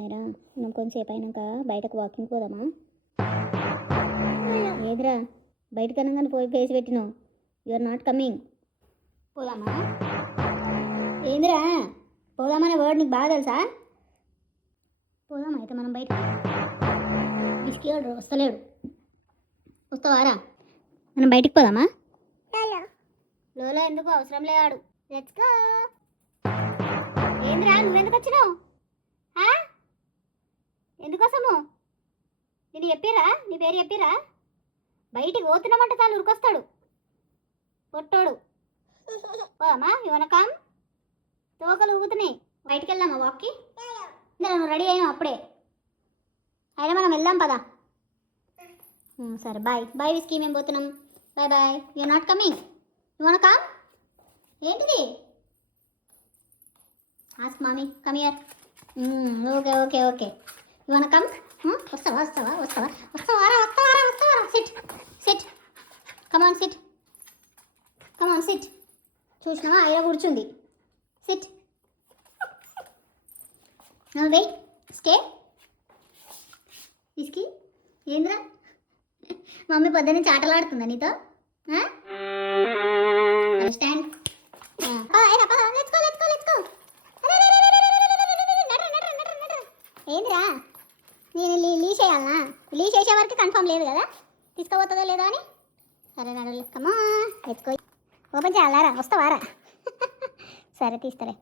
అయినా మనం కొంచెంసేపు అయినాక బయటకు వాకింగ్ పోదామా? ఏదిరా బయటకు అనగానే పోయి ఫేస్ పెట్టినావు, యు ఆర్ నాట్ కమింగ్. పోదామా? ఏందిరా పోదామనే వర్డ్ నీకు బాగా తెలుసా? పోదామా అయితే మనం బయటకు? బిస్కెట్ వస్తలేడు, వస్తావారా? మనం బయటికి పోదామా? లోలో ఎందుకు అవసరం లేడు, లెట్స్ గో. ఏంద్రా నువ్వెందుకు వచ్చినావు? ఎందుకోసము? నేను చెప్పిరా, నీ పేరు చెప్పిరా? బయటికి పోతున్నామంటే చాలు ఉరికొస్తాడు పొట్టోడు. పోదామా? ఇవన్న కామ్ తోకలు ఊగుతున్నాయి. బయటికి వెళ్దామా వాక్కి? నువ్వు రెడీ అయినావు అప్పుడే, అయినా మనం వెళ్దాం పదా. సరే బాయ్ బాయ్ విస్కీ, మేము పోతున్నాం. Bye bye, you are not coming. Ivanna come ఏంటిది? Ask mummy come here. Okay okay okay, Ivanna come. వస్తావా వస్తావా వస్తావా వస్తావారా వస్తావారా వస్తావారా? Sit sit, come on sit, come on sit. చూసినావా ఐరా కూర్చుంది, సిట్. Wait stay. ఇస్కి ఏంద్రా మమ్మీ పొద్దున్న చాటలాడుతుందా నీతో? స్టాండ్. ఏంద్రా నేను లీజ్ చేయాలనా? లీజ్ చేసే వరకు కన్ఫర్మ్ లేదు కదా తీసుకోబోతుందో లేదో అని. సరే నడు, కమా లెట్స్ గో. ఓపెన్ చేయాలారా? వస్తావారా? సరే తీస్తారే.